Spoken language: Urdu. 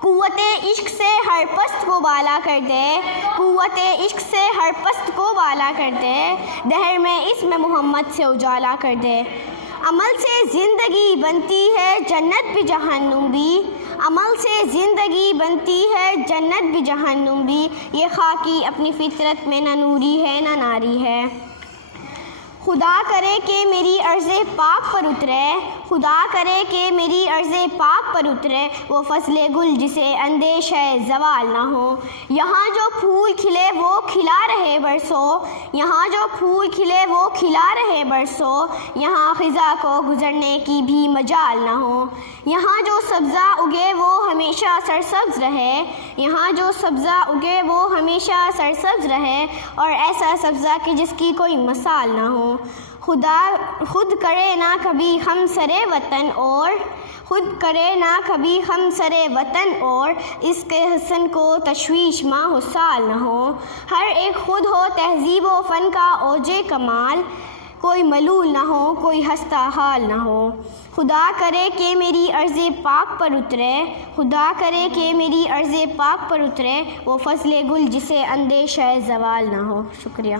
قوت عشق سے ہر پست کو بالا کر دے، قوت عشق سے ہر پست کو بالا کر دے، دہر میں اسم محمد سے اجالا کر دے۔ عمل سے زندگی بنتی ہے جنت بھی جہنم بھی، عمل سے زندگی بنتی ہے جنت بھی جہنم بھی، یہ خاکی اپنی فطرت میں نہ نوری ہے نہ ناری ہے۔ خدا کرے کہ میری عرض پاک پر اترے، خدا کرے کہ میری عرض پاک پر اترے، وہ فضل گل جسے اندیشہ زوال نہ ہو۔ یہاں جو پھول کھلے وہ کھلا رہے برسوں، یہاں جو پھول کھلے وہ کھلا رہے برسوں، یہاں خزاں کو گزرنے کی بھی مجال نہ ہو۔ یہاں جو سبزہ اگے وہ ہمیشہ سرسبز رہے، یہاں جو سبزہ اگے وہ ہمیشہ سرسبز رہے، اور ایسا سبزہ کہ جس کی کوئی مثال نہ ہو۔ خدا خود کرے نہ کبھی ہم سرے وطن اور، خود کرے نہ کبھی ہم سرے وطن اور، اس کے حسن کو تشویش ماہ و سال نہ ہو۔ ہر ایک خود ہو تہذیب و فن کا اوج کمال، کوئی ملول نہ ہو کوئی ہستہ حال نہ ہو۔ خدا کرے کہ میری عرض پاک پر اترے، خدا کرے کہ میری عرض پاک پر اترے، وہ فضل گل جسے اندیشہ زوال نہ ہو۔ شکریہ۔